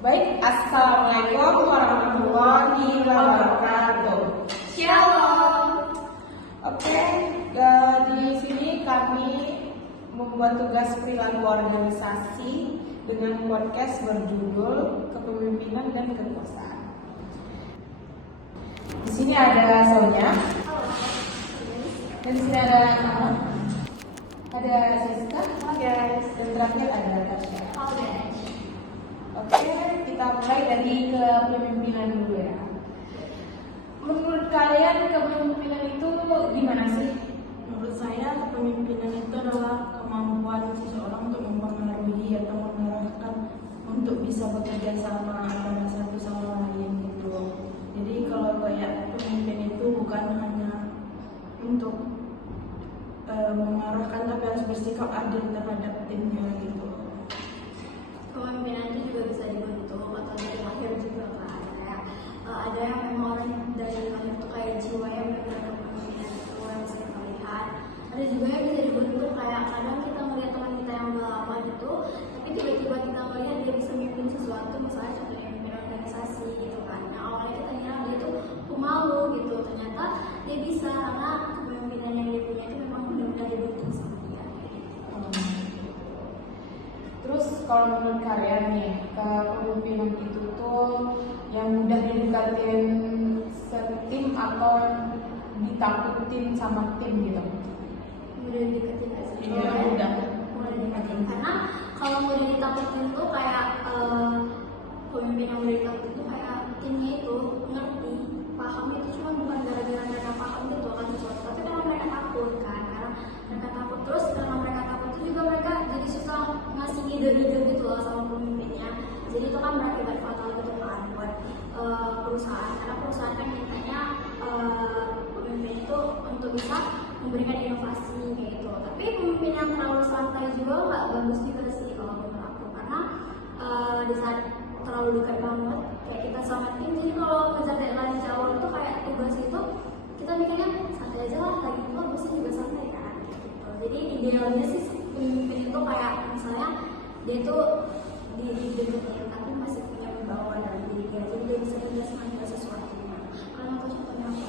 Baik, assalamualaikum warahmatullahi wabarakatuh. Shalom. Oke, di sini kami membuat tugas perilaku organisasi dengan podcast berjudul Kepemimpinan dan Kekuasaan. Di sini ada Sonya, dan di sini ada kamu, ada Siska, dan terakhir ada Tasya. Oke, kita mulai dari kepemimpinan dulu ya. Menurut kalian kepemimpinan itu gimana sih? Menurut saya kepemimpinan itu adalah kemampuan seseorang untuk mempengaruhi atau mengarahkan untuk bisa bekerja sama antara satu sama lain gitu. Jadi kalau kayak pemimpin itu bukan hanya untuk mengarahkan tapi harus bersikap adil terhadap timnya gitu. Kepemimpinan itu juga bisa dibentuk atau dari lahir juga kan, kayak ada yang memang orang dari lahir tuh kayak jiwanya benar-benar kepemimpinan itu yang bisa kita lihat. Ada juga yang bisa dibentuk kayak kadang kita melihat teman kita yang udah lama gitu, tapi tiba-tiba kita melihat dia bisa mimpin sesuatu, misalnya contohnya mimpin organisasi gitu kan. Yang awalnya kita kira dia tuh pemalu gitu, ternyata dia bisa karena kepemimpinan yang dia punya itu memang benar-benar dibentuk sama dia. Terus kalau menurut kalian nih, kepemimpinan itu tuh yang mudah didekatin setim atau ditakutin sama tim gitu? Mudah diketin gak sih? Iya, mudah diketin. Karena kalau mudah ditakutin tuh kayak pemimpin yang mudah ditakutin tuh kayak timnya itu ngerti, paham itu cuma bukan gara-gara mereka paham gitu kan sesuatu, tapi karena mereka takut kan, karena mereka takut. Terus karena mereka takut itu juga mereka jadi susah ngasih ide-ide gitu loh sama pemimpinnya. Jadi itu kan berakibat fatal gitu kan buat perusahaan, karena perusahaan kan mintanya pemimpin itu untuk bisa memberikan inovasi kayak gitu. Tapi pemimpin yang terlalu santai juga nggak bagus juga sih kalau menurut aku, karena di saat terlalu dekat banget kayak kita sama tim, jadi kalau ngejar deadline jauh itu kayak tugas itu kita mikirnya santai aja lah, lagi itu bosnya juga santai kan gitu. Jadi idealnya sih pemimpin itu kayak misalnya dia tuh dideketin tapi masih punya wibawa dari diri dia, jadi dia bisa menjelaskan segala sesuatunya. Kalian tahu contohnya apa?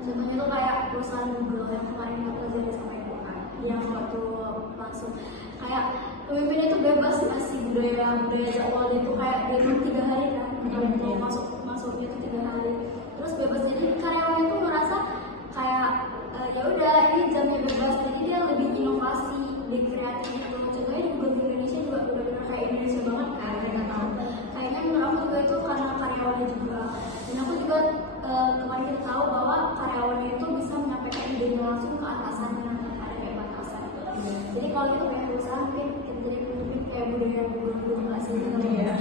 Contohnya tuh kayak perusahaan Google yang kemarin kita pelajari sama ibu kan, yang waktu langsung kayak pemimpinnya tuh bebas ngasih budaya jadwal dia tuh kayak dia tuh 3 hari kan, masuknya tuh 3 hari, terus bebas. Jadi karyawannya tuh merasa kayak ya udah ini jamnya bebas, jadi dia lebih inovasi, lebih kreatif gitu. Contohnya juga di Indonesia juga benar-benar kayak Indonesia banget kan, mereka tahu. Kayaknya menurut aku juga itu karena karyawannya juga. Dan aku juga kemarin tahu bahwa karyawannya itu bisa menyampaikan idenya langsung ke atasannya, ada kayak batasan. Jadi kalau itu kayak perusahaan mungkin kita jadi pemimpin kayak budaya Google nggak sih? Iya.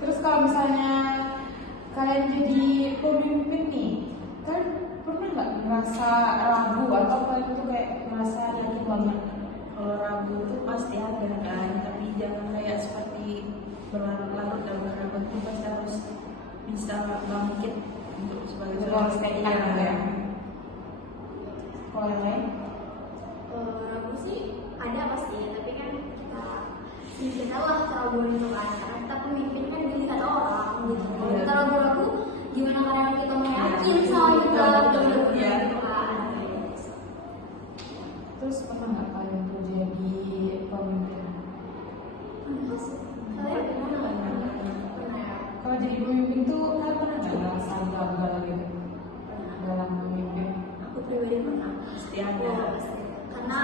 Terus kalau misalnya kalian jadi pemimpin nih, kan pernah nggak merasa ragu atau kalian tuh kayak merasa yakin banget? Kalau ragu itu pasti ada kan, tapi jangan kayak seperti berlarut-larut dan berharap itu pasti harus bisa bangkit untuk sebagai Itu harus kayak gitu ya. Kalau yang lain? Ragu sih ada pasti, tapi kan kita lah keraguan itu kan, karena kita pemimpin kan dilihat orang gitu. Kalau kita ragu-ragu, gimana caranya kita mau yakin sama kita betul-betul gitu kan. Terus pernah nggak kalian tuh jadi pemimpin? Kalian pernah? Kalau jadi pemimpin tuh kalian pernah nggak ngerasa gagal gitu dalam memimpin? Aku pribadi pernah. Pasti ada. Karena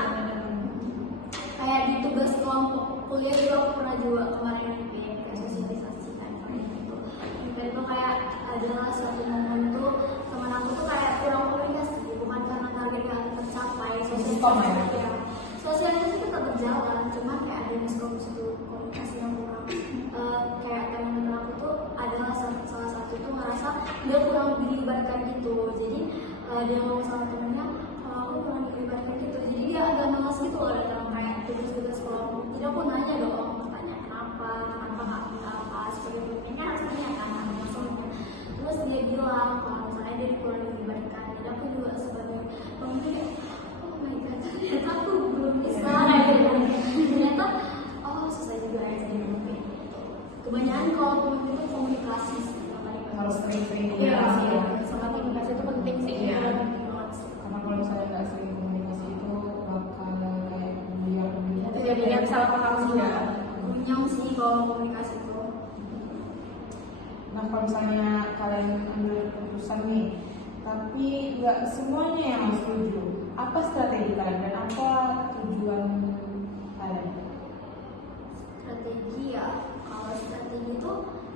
kayak di tugas kelompok kuliah juga aku pernah juga kemarin mimpin kayak sosialisasi kan kayak gitu. Mimpin itu kayak adalah suatu momen tuh teman aku tuh kayak kurang komunikasi, bukan karena target yang tercapai. Sosialisasi tetap berjalan, cuma kayak ada komunikasi yang kurang. Kayak teman-teman aku tuh adalah salah satu tuh ngerasa dia kurang dilibatkan gitu. Jadi dia ngomong sama temennya, kalau aku kurang dilibatkan gitu. Jadi dia agak malas gitu loh dalam kayak tugas-tugas kelompok. Jadi aku nanya dong, tanya kenapa nggak kita apa sebagai pemimpinnya harus nanya kan ada masalahnya. Terus dia bilang kalau misalnya dia kurang dilibatkan. Jadi aku juga sebagai pemimpin, oh my god, ternyata aku belum bisa kayak gitu. Ternyata oh susah kalau pemimpin itu komunikasi sih, Harus sering-sering Iya, komunikasi ya. sama komunikasi itu penting sih. Iya. Banget sih. Karena kalau misalnya nggak sering komunikasi itu bakal kayak biar Itu jadinya salah paham sih ya. Nyam sih kalau komunikasi itu. Nah, kalau misalnya kalian ambil keputusan nih, tapi nggak semuanya yang setuju, apa strategi kalian dan apa tujuan kalian? Strategi ya, kalau strategi itu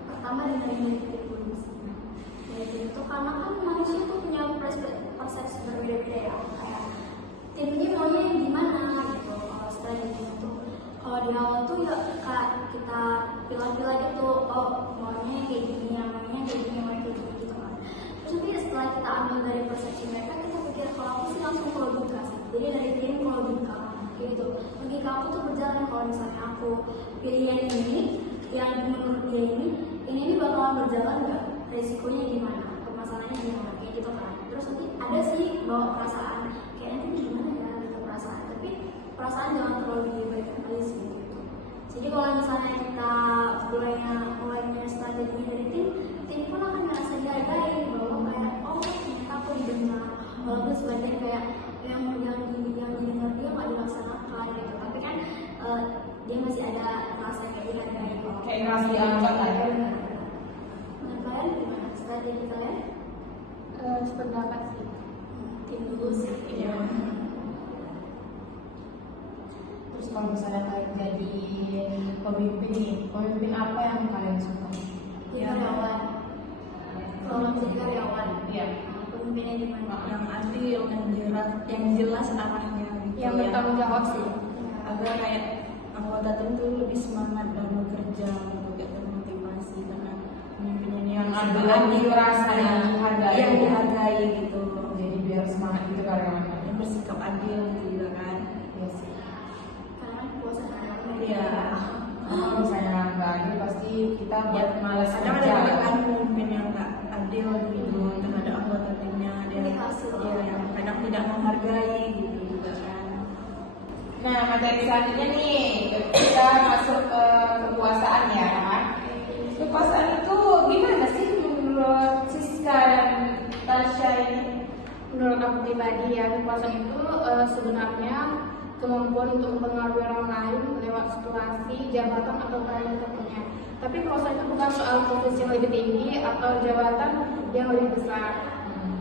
pertama dengerin dari tim dulu sih. Dari tim itu karena kan manusia itu punya persepsi berbeda-beda ya. Kayak tim ini maunya yang gimana gitu. Kalau strategi itu, kalau di awal tuh ya kayak kita pilih-pilih gitu. Oh maunya kayak gini, yang maunya kayak gini, maunya kayak gini gitu kan. Terus nanti setelah kita ambil dari persepsi mereka, kita pikir kalau aku sih langsung ke logika sih. Jadi dari tim ke logika gitu. Logika aku tuh berjalan kalau misalnya aku pilih yang ini, yang menurut dia ini bakalan berjalan nggak? Resikonya gimana? Permasalahannya gimana? Kayak gitu kan. Terus nanti ada sih bawa perasaan, kayak nanti gimana ya gitu perasaan. Tapi perasaan jangan terlalu diberikan kali sih gitu. Jadi kalau misalnya kita mulainya strategi dari tim pun akan merasa dihargai bahwa kayak oh ternyata aku didengar. Walaupun sebenarnya kayak yang didengar dia nggak dilaksanakan gitu. Tapi kan dia masih ada rasa kayak dihargai. Kayak ngerasa dianggap lah ya. Menurut kalian gimana? Strategi kalian? Sependapat sih. Tim dulu sih. Iya. Terus kalau misalnya kalian jadi pemimpin nih, pemimpin apa yang kalian suka? Jadi karyawan. Kalau jadi karyawan, Iya. pemimpinnya gimana? Yang adil, yang jelas arahnya gitu. Yang bertanggung jawab sih. Agar kayak anggota tim tuh lebih semangat dalam bekerja, lebih termotivasi karena pemimpin ini Yang adil rasa yang dihargai. yang dihargai gitu. Jadi biar semangat gitu karyawannya. Yang bersikap adil gitu kan. Iya sih. Karena puasa karyawan. Iya. Kalau misalnya nggak adil pasti kita buat malas Kadang kerja. ada kan pemimpin yang nggak adil gitu terhadap anggota timnya, dia yang kadang tidak menghargai gitu juga kan. Nah, materi selanjutnya nih, kita masuk ke kekuasaan ya. Kekuasaan itu gimana sih menurut Siska dan Tasya ini? Menurut aku pribadi ya, kekuasaan itu sebenarnya kemampuan untuk mempengaruhi orang lain lewat situasi, jabatan atau peran yang kita punya. Tapi kekuasaan itu bukan soal posisi yang lebih tinggi atau jabatan yang lebih besar.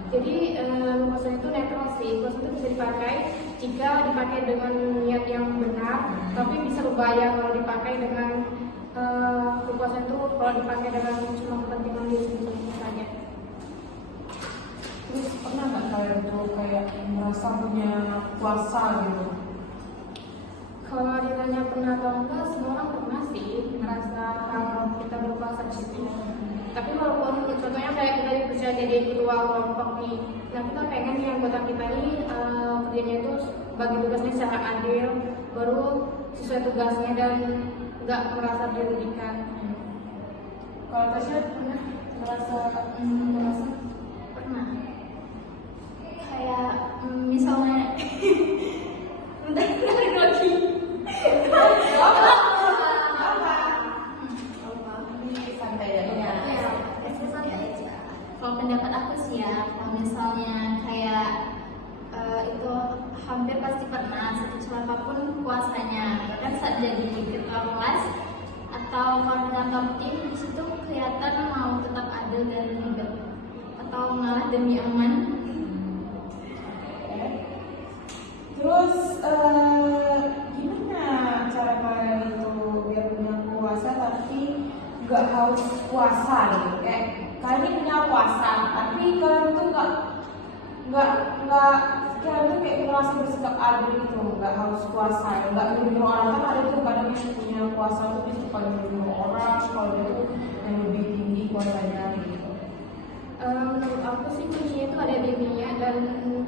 Jadi kekuasaan itu netral sih. Kekuasaan itu bisa dipakai jika dipakai dengan niat yang benar, tapi bisa berbahaya kalau dipakai dengan kekuasaan itu kalau dipakai dengan cuma kepentingan diri sendiri saja. Terus pernah nggak kalian tuh kayak merasa punya kuasa gitu? Kalau ditanya pernah atau enggak, semua orang pernah sih merasa kalau kita berkuasa di situ. Tapi walaupun contohnya kayak kita bisa jadi ketua kelompok nih, nah kita pengen nih anggota kita nih kerjanya itu bagi tugasnya secara adil, baru sesuai tugasnya dan nggak merasa dirugikan. Kalau Tasya pernah merasa Pernah. Kayak misalnya bentar lagi. santai ya. Kalau pendapat aku sih ya, kalau misalnya kayak itu hampir pasti pernah sekecil apapun kuasanya, bahkan saat jadi ketua kelas atau koordinator tim di situ kelihatan mau tetap adil dan enggak atau malah demi aman. Terus gimana cara kalian itu biar punya kuasa tapi nggak harus kuasa gitu? Kayak kalian ini punya kuasa tapi kalian tuh nggak kalian tuh kayak merasa bersikap adil gitu, nggak harus kuasa, nggak menyuruh orang. Kan ada tuh kadang yang punya kuasa tuh bisa suka menyuruh orang kalau dia tuh yang lebih tinggi kuasanya gitu. Menurut aku sih kuncinya itu ada di niat dan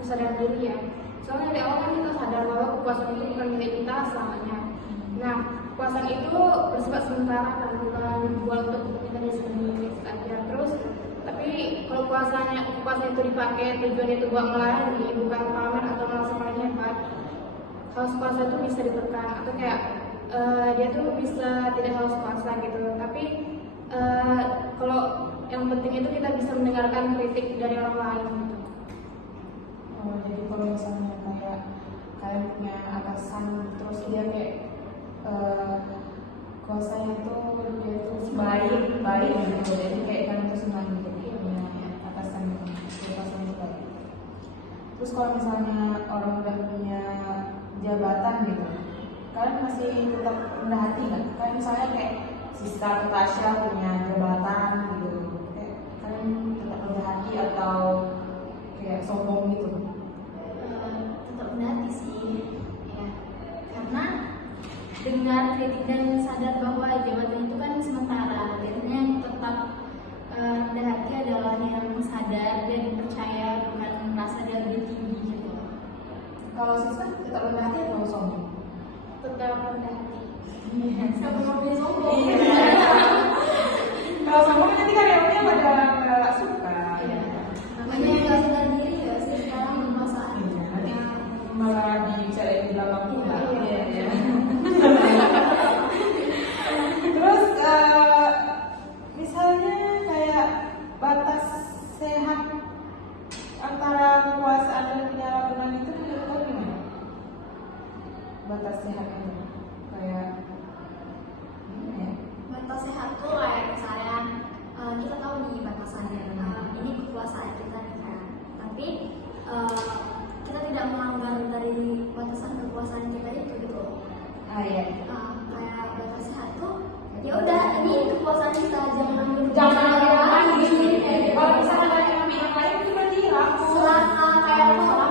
kesadaran diri ya. Soalnya dari awal kan kita sadar bahwa kekuasaan itu bukan milik kita selamanya. Nah, kekuasaan itu bersifat sementara kan, bukan buat untuk kepentingan sendiri saja. Terus, tapi kalau kekuasaan itu dipakai tujuannya itu buat melayani, bukan pamer atau merasa paling hebat. Haus kuasa itu bisa ditekan atau kayak dia tuh bisa tidak haus kuasa gitu. Tapi Kalau yang penting itu kita bisa mendengarkan kritik dari orang lain gitu. Oh, jadi kalau misalnya kayak kalian punya atasan terus dia kayak kuasanya tuh dia tuh baik gitu, jadi kayak kalian tuh senang gitu punya atasan itu baik. Terus kalau misalnya orang udah punya jabatan gitu, kalian masih tetap rendah hati nggak? Kalian misalnya kayak Siska atau Tasya punya jabatan gitu, kayak kalian tetap rendah hati atau kayak sombong gitu? Tetap berhati sih ya, karena dengar kritik dan sadar bahwa jabatan itu kan sementara, jadinya yang tetap rendah hati adalah yang sadar dan percaya, bukan merasa dia lebih tinggi gitu. Kalau Siska tetap rendah hati atau sombong? Tetap rendah hati. Sama mobil sombong. Kalau sombong nanti karyawannya pada nggak suka. Namanya nggak sadar diri ya sih sekarang bermasalah. Nanti malah dibicarain di belakang pula. Iya. Terus misalnya kayak batas sehat antara kekuasaan dan penyalahgunaan itu menurut kalian gimana? Batas sehat itu kayak gimana ya? Batas sehat tuh kayak misalnya kita tahu nih batasannya, ini kekuasaan kita nih kan, tapi kita tidak melanggar dari batasan kekuasaan kita itu gitu. Iya. Kayak batas sehat tuh ya udah, ini kekuasaan kita, jangan ambil Jangan kekuasaan ada orang lagi. lain. Kalau misalnya ada yang ambil yang lain itu berarti rapuh. Selama kayak kalau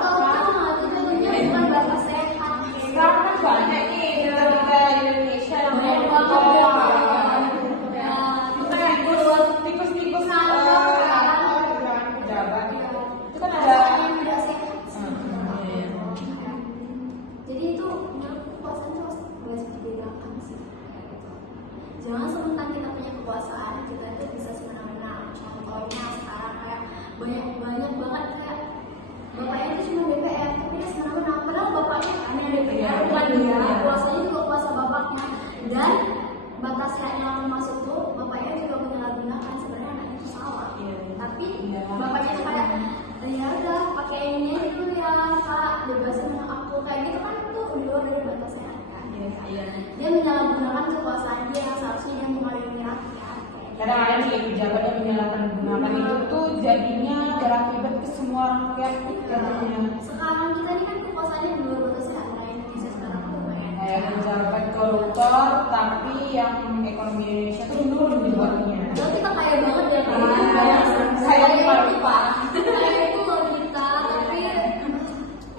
itu tentunya bukan batas sehat. Sekarang kan banyak nih negara di Indonesia yang Banyak kayak banget ya. itu kayak tikus-tikus pejabat itu kan ada. yang tidak sehat. Iya. Jadi itu menurut kekuasaan itu harus dibedakan sih. Jangan sementara kita punya kekuasaan kita itu bisa semena-mena. Contohnya sekarang kayak banyak banget kayak bapaknya itu cuma DPR, tapi dia semena-mena. Padahal bapaknya hanya DPR, bukan dia. Kuasanya juga kuasa bapaknya, dan batasnya yang masuk tuh bapaknya juga menyalahgunakan. Sebenarnya anak itu salah, tapi bapaknya itu kayak ya udah pakai ini dulu ya Pak, bebasin aku kayak gitu kan, itu di luar dari batasnya kan. Dia menyalahgunakan kekuasaan dia yang seharusnya dia mengayomi rakyat. Kadang-kadang nih pejabat yang menyalahgunakan itu tuh jadinya berakibat ke semua rakyat katanya. Sekarang kita ini kan kekuasaannya di luar batasnya, ada Indonesia sekarang tuh banyak. Kayak pejabat koruptor tapi yang ekonomi Indonesia tuh menurun di bawahnya. Padahal kita kaya banget ya kan. Saya Kaya lupa. itu Pak. Kaya itu loh kita, tapi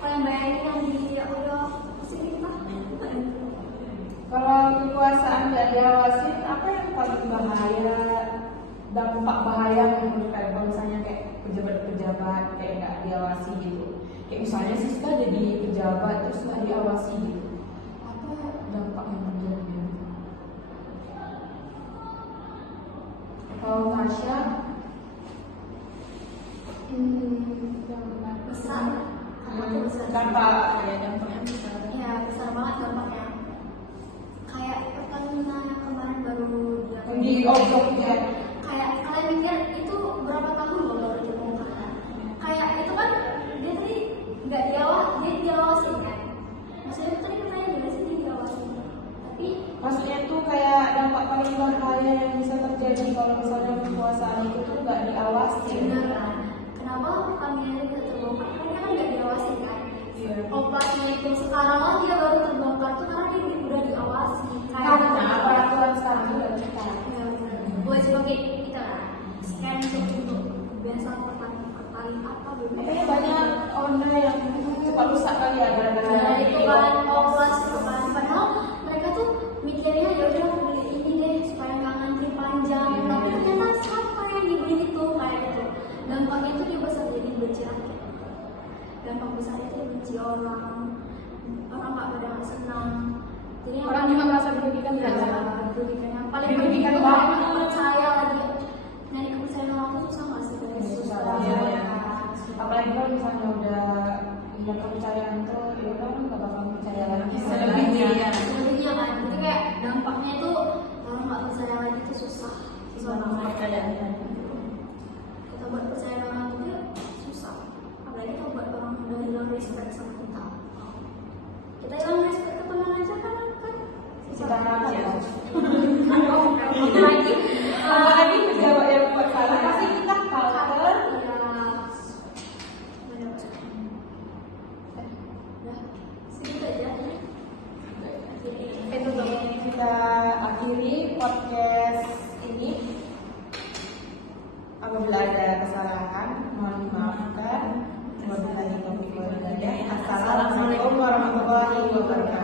kalian bayangin yang di ya udah pasti kita. Kalau kekuasaan nggak diawasin, apa yang paling bahaya, dampak bahaya menurut kalian kalau misalnya kayak pejabat-pejabat kayak nggak diawasi gitu? Kayak misalnya Siska jadi pejabat terus nggak diawasi gitu, apa dampak yang terjadi? Kalau Tasya, Besar. Besar. dampak Dampaknya besar. Iya, besar banget dampaknya. Kayak Pertamina yang kemarin baru dia di objek ya. kayak kalian mikir itu berapa tahun loh baru dibongkar. Kayak itu kan dia tadi nggak diawasi kan. Maksudnya tadi katanya juga sih dia diawasi. Tapi Maksudnya tuh kayak dampak paling bahaya yang bisa terjadi kalau misalnya kekuasaan itu tuh nggak diawasi. benar kan? Kenapa Pertamina itu tidak terbongkar? Karena kan nggak diawasi kan. Iya. Opasnya itu sekarang lah dia baru terbongkar tuh karena dia udah diawasi. Karena peraturan sekarang itu nggak bisa. Gue sebagai kita lah, scan untuk biasa pertali apa Makanya banyak owner yang cepat rusak kali ya gara-gara Nah itu kan opas itu kan, padahal mereka tuh mikirnya ya udah aku beli ini deh supaya nggak ngantri panjang, tapi ternyata siapa yang dibeli itu kayak gitu. Dampaknya itu dia besar, jadi benci rakyat. Dampak besar itu benci orang nggak pada senang. Jadi yang Orang juga merasa dirugikan ya, ya. dirugikan. Yang paling Dirugikan penting banget. orang percaya lagi. Nyari kepercayaan orang itu susah nggak sih? susah Susah. banget. Apalagi kalau misalnya udah punya kepercayaan tuh ya udah nggak bakal percaya lagi. Selebihnya ya. Selebihnya kan, jadi kayak dampaknya itu orang nggak percaya lagi itu susah banget. kepercayaan tadi. Kita buat percaya orang itu susah, apalagi kalau buat orang udah hilang respect sama kita. Kita hilang respect ke teman aja kan Kita ngangkat ya. lagi Apalagi pejabat yang buat salah pasti kita counter. Segitu aja. Kita akhiri podcast ini. Apabila ada kesalahan, mohon dimaafkan. Wabillahi taufiq wal hidayah. Assalamualaikum warahmatullahi wabarakatuh.